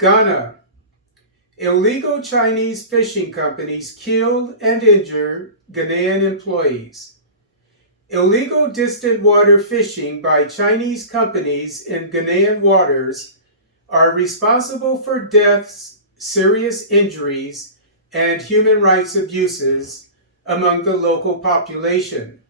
Ghana. Illegal Chinese fishing companies kill and injure Ghanaian employees. Illegal distant water fishing by Chinese companies in Ghanaian waters are responsible for deaths, serious injuries, and human rights abuses among the local population.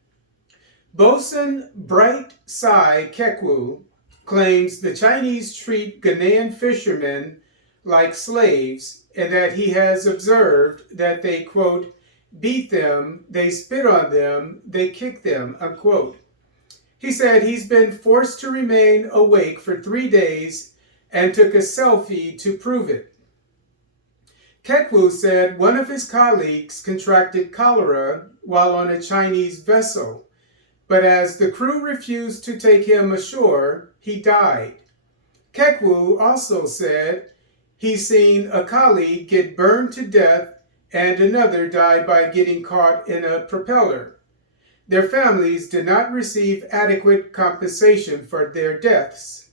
Boatswain Bright Tsai Kweku claims the Chinese treat Ghanaian fishermen like slaves and that he has observed that they, quote, beat them, they spit on them, they kick them, unquote. He said he's been forced to remain awake for 3 days and took a selfie to prove it. Kweku said one of his colleagues contracted cholera while on a Chinese vessel, but as the crew refused to take him ashore, he died. Kweku also said he's seen a colleague get burned to death and another died by getting caught in a propeller. Their families did not receive adequate compensation for their deaths.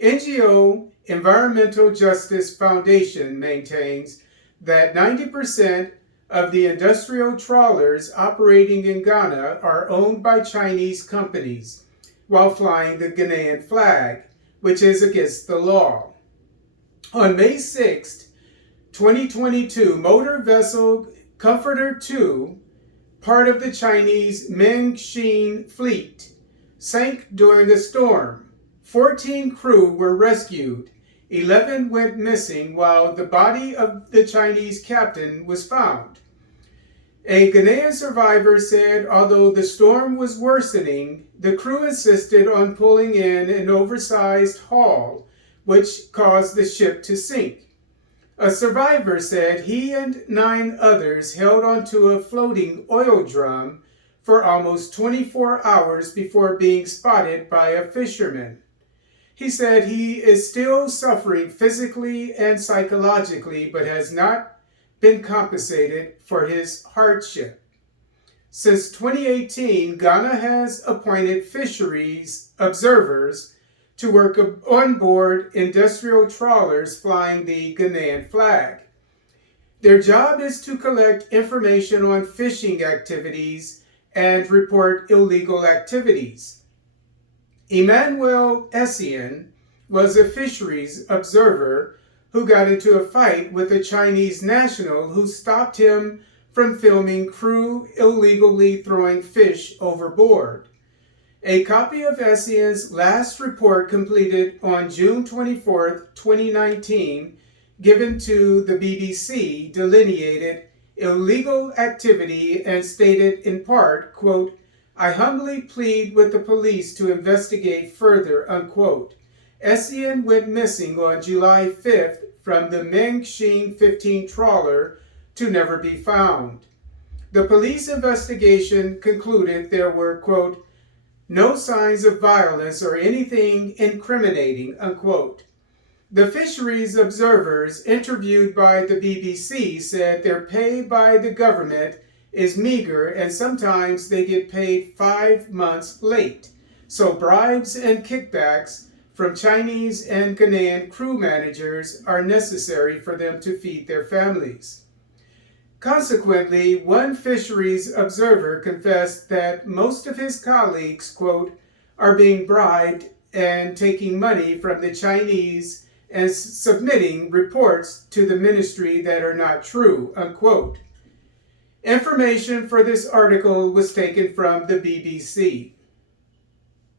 NGO Environmental Justice Foundation maintains that 90% of the industrial trawlers operating in Ghana are owned by Chinese companies while flying the Ghanaian flag, which is against the law. On May 6, 2022, motor vessel Comforter 2, part of the Chinese Meng Xin fleet, sank during a storm. 14 crew were rescued. 11 went missing while the body of the Chinese captain was found. A Ghanaian survivor said although the storm was worsening, the crew insisted on pulling in an oversized haul, which caused the ship to sink. A survivor said he and 9 others held onto a floating oil drum for almost 24 hours before being spotted by a fisherman. He said he is still suffering physically and psychologically, but has not been compensated for his hardship. Since 2018, Ghana has appointed fisheries observers to work onboard industrial trawlers flying the Ghanaian flag. Their job is to collect information on fishing activities and report illegal activities. Emmanuel Essien was a fisheries observer who got into a fight with a Chinese national who stopped him from filming crew illegally throwing fish overboard. A copy of Essien's last report completed on June 24, 2019, given to the BBC, delineated illegal activity and stated in part, quote, I humbly plead with the police to investigate further, unquote. Essien went missing on July 5th from the Meng Xin 15 trawler to never be found. The police investigation concluded there were, quote, no signs of violence or anything incriminating, unquote. The fisheries observers interviewed by the BBC said their pay by the government is meager and sometimes they get paid 5 months late. So bribes and kickbacks from Chinese and Ghanaian crew managers are necessary for them to feed their families. Consequently, one fisheries observer confessed that most of his colleagues, quote, are being bribed and taking money from the Chinese and submitting reports to the ministry that are not true, unquote. Information for this article was taken from the BBC.